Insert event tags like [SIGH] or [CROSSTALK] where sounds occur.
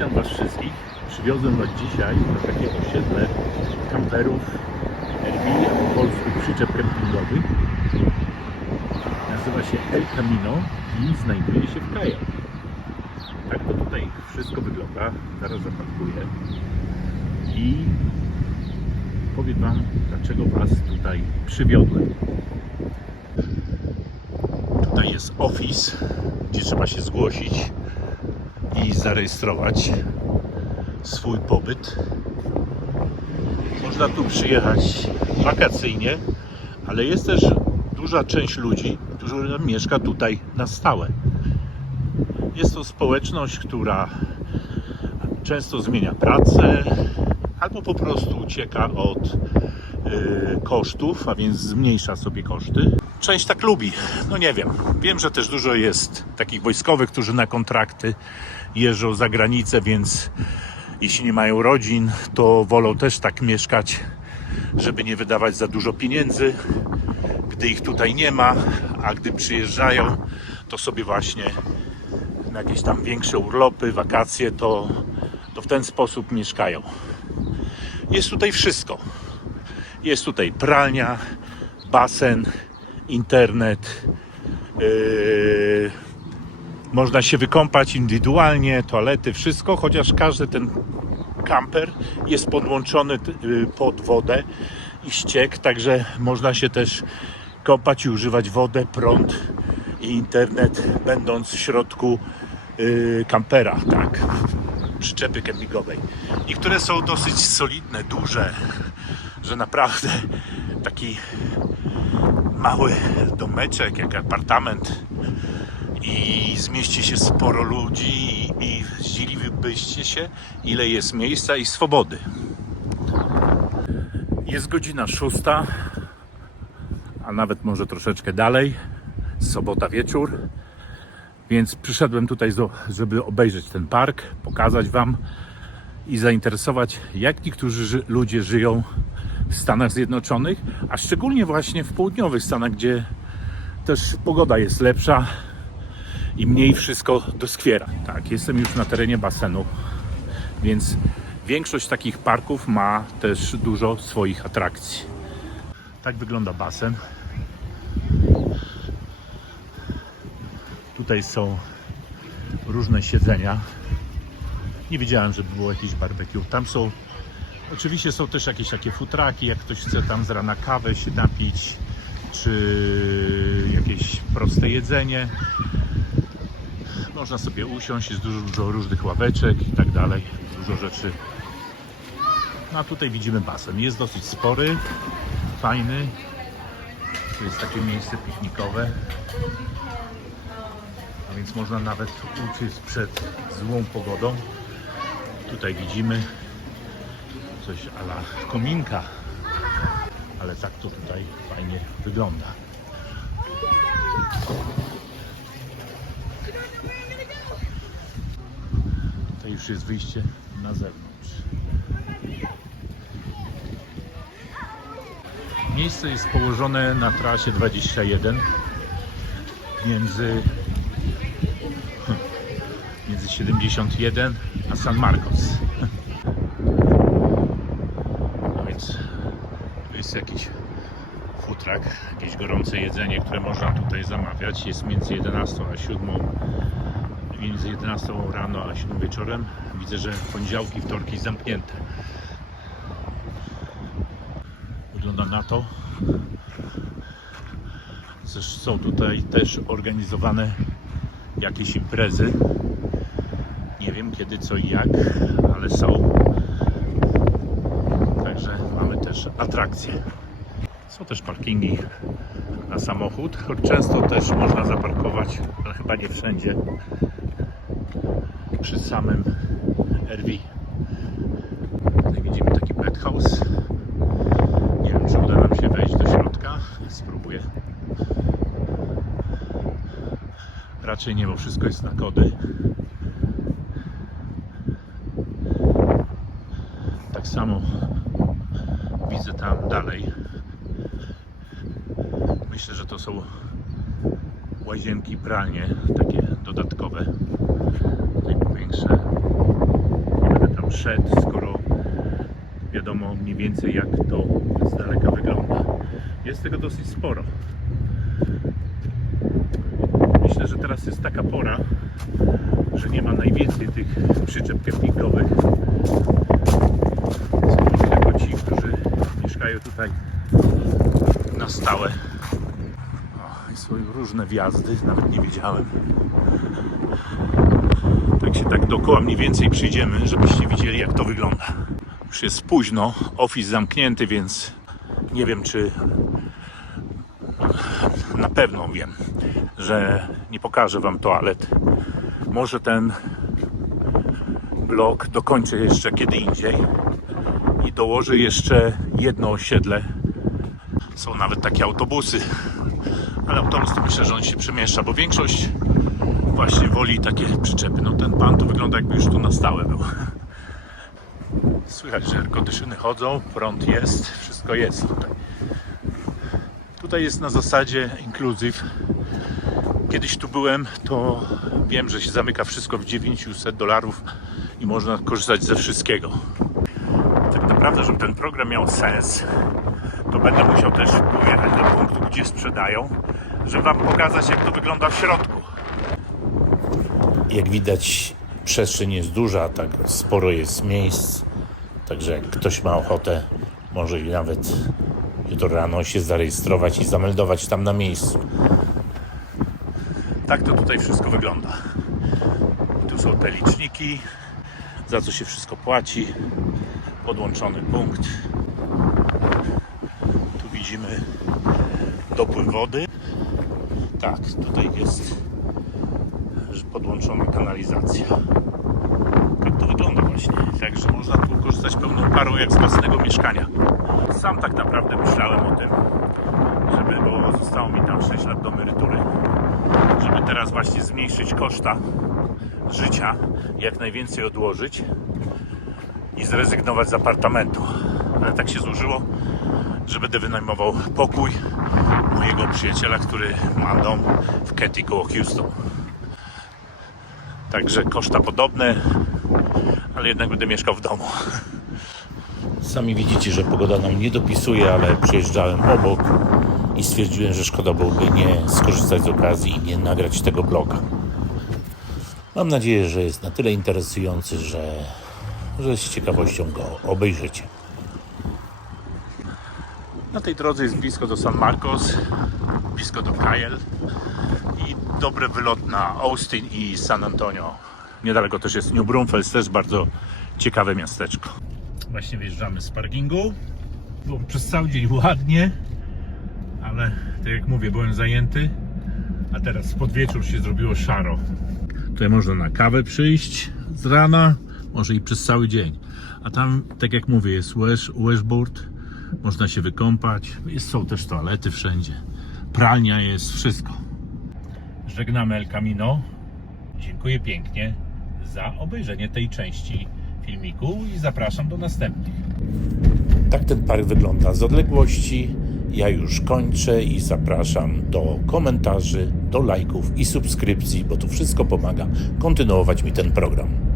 Witam Was wszystkich. Przywiozłem Was dzisiaj na takie osiedle kamperów RV, a po polsku przyczep kempingowych. Nazywa się El Camino i znajduje się w Kajo. Tak to tutaj wszystko wygląda. Zaraz zaparkuję i powiem Wam, dlaczego Was tutaj przywiodłem. Tutaj jest office, gdzie trzeba się zgłosić i zarejestrować swój pobyt. Można tu przyjechać wakacyjnie, ale jest też duża część ludzi, która mieszka tutaj na stałe. Jest to społeczność, która często zmienia pracę albo po prostu ucieka od kosztów, a więc zmniejsza sobie koszty. Część tak lubi, no nie wiem. Wiem, że też dużo jest takich wojskowych, którzy na kontrakty jeżdżą za granicę, więc jeśli nie mają rodzin, to wolą też tak mieszkać, żeby nie wydawać za dużo pieniędzy, gdy ich tutaj nie ma, a gdy przyjeżdżają, to sobie właśnie na jakieś tam większe urlopy, wakacje, to, to w ten sposób mieszkają. Jest tutaj wszystko. Jest tutaj pralnia, basen, internet. Yy, można się wykąpać indywidualnie, toalety, wszystko, chociaż każdy ten kamper jest podłączony yy, pod wodę i ściek, także można się też kąpać i używać wodę, prąd i internet, będąc w środku yy, kampera, tak, przyczepy kempingowej. Niektóre są dosyć solidne, duże, że naprawdę taki mały domeczek, jak apartament i zmieści się sporo ludzi i, i zdziwilibyście się, ile jest miejsca i swobody. Jest godzina szósta, a nawet może troszeczkę dalej, sobota wieczór, więc przyszedłem tutaj, żeby obejrzeć ten park, pokazać Wam i zainteresować, jak niektórzy ludzie żyją w Stanach Zjednoczonych, a szczególnie właśnie w południowych Stanach, gdzie też pogoda jest lepsza i mniej wszystko doskwiera. Tak, jestem już na terenie basenu, więc większość takich parków ma też dużo swoich atrakcji. Tak wygląda basen. Tutaj są różne siedzenia. Nie wiedziałem, że było jakieś barbecue. Tam są Oczywiście są też jakieś takie futraki, jak ktoś chce tam z rana kawę się napić, czy jakieś proste jedzenie. Można sobie usiąść, jest dużo, dużo różnych ławeczek i tak dalej, dużo rzeczy. No a tutaj widzimy basen. Jest dosyć spory, fajny. To jest takie miejsce piknikowe. A więc można nawet uciec przed złą pogodą. Tutaj widzimy coś ala kominka. Ale tak to tutaj fajnie wygląda. To już jest wyjście na zewnątrz. Miejsce jest położone na trasie 21 między [LAUGHS] między 71 a San Marcos. No więc tu jest jakiś futrak, jakieś gorące jedzenie, które można tutaj zamawiać. Jest między 11 a 7, między 11 rano a 7 wieczorem. Widzę, że poniedziałki, wtorki zamknięte. Wygląda na to. Są tutaj też organizowane jakieś imprezy. Nie wiem kiedy, co i jak, ale są. Też atrakcje. Są też parkingi na samochód, choć często też można zaparkować, ale chyba nie wszędzie, przy samym RV. Tutaj widzimy taki penthouse. Nie wiem, czy uda nam się wejść do środka. Spróbuję. Raczej nie, bo wszystko jest na kody. Tak samo widzę tam dalej. Myślę, że to są łazienki, pralnie, takie dodatkowe, tutaj powiększe. wszedł, skoro wiadomo mniej więcej jak to z daleka wygląda. Jest tego dosyć sporo. Myślę, że teraz jest taka pora, że nie ma najwięcej tych przyczep kempingowych. Są tylko ci, którzy mieszkają tutaj na stałe. O, są różne wjazdy, nawet nie wiedziałem. Tak się tak dookoła mniej więcej przyjdziemy, żebyście widzieli jak to wygląda. Już jest późno, office zamknięty, więc nie wiem czy na pewno wiem, że nie pokażę wam toalet. Może ten blok dokończę jeszcze kiedy indziej dołożę jeszcze jedno osiedle. Są nawet takie autobusy, ale autobus to myślę, że on się przemieszcza, bo większość właśnie woli takie przyczepy. No ten pan to wygląda jakby już tu na stałe był. Słychać, że airconditiony chodzą, prąd jest, wszystko jest tutaj. Tutaj jest na zasadzie inclusive. Kiedyś tu byłem, to wiem, że się zamyka wszystko w 900 dolarów i można korzystać ze wszystkiego. Tak naprawdę, żeby ten program miał sens, to będę musiał też pojechać do punktu, gdzie sprzedają, żeby Wam pokazać, jak to wygląda w środku. Jak widać, przestrzeń jest duża, tak sporo jest miejsc. Także jak ktoś ma ochotę, może i nawet jutro rano się zarejestrować i zameldować tam na miejscu. Tak to tutaj wszystko wygląda. Tu są te liczniki, za co się wszystko płaci. Podłączony punkt. Tu widzimy dopływ wody. Tak, tutaj jest podłączona kanalizacja. Tak to wygląda właśnie. Także można tu korzystać pełną parą jak z własnego mieszkania. Sam tak naprawdę myślałem o tym, żeby, bo zostało mi tam 6 lat do emerytury, żeby teraz właśnie zmniejszyć koszta życia, jak najwięcej odłożyć i zrezygnować z apartamentu. Ale tak się złożyło, że będę wynajmował pokój mojego przyjaciela, który ma dom w Katy koło Houston. Także koszta podobne, ale jednak będę mieszkał w domu. Sami widzicie, że pogoda nam nie dopisuje, ale przejeżdżałem obok i stwierdziłem, że szkoda byłoby nie skorzystać z okazji i nie nagrać tego bloga. Mam nadzieję, że jest na tyle interesujący, że, że z ciekawością go obejrzycie. Na tej drodze jest blisko do San Marcos, blisko do Kyle i dobry wylot na Austin i San Antonio. Niedaleko też jest New Braunfels, też bardzo ciekawe miasteczko. Właśnie wyjeżdżamy z parkingu. Było przez cały dzień ładnie, ale tak jak mówię, byłem zajęty, a teraz pod wieczór się zrobiło szaro. Tutaj można na kawę przyjść z rana, może i przez cały dzień. A tam, tak jak mówię, jest wash, washboard, można się wykąpać. Jest, są też toalety wszędzie. Pralnia jest, wszystko. Żegnamy El Camino. Dziękuję pięknie za obejrzenie tej części filmiku i zapraszam do następnych. Tak ten park wygląda z odległości. Ja już kończę i zapraszam do komentarzy, do lajków i subskrypcji, bo to wszystko pomaga kontynuować mi ten program.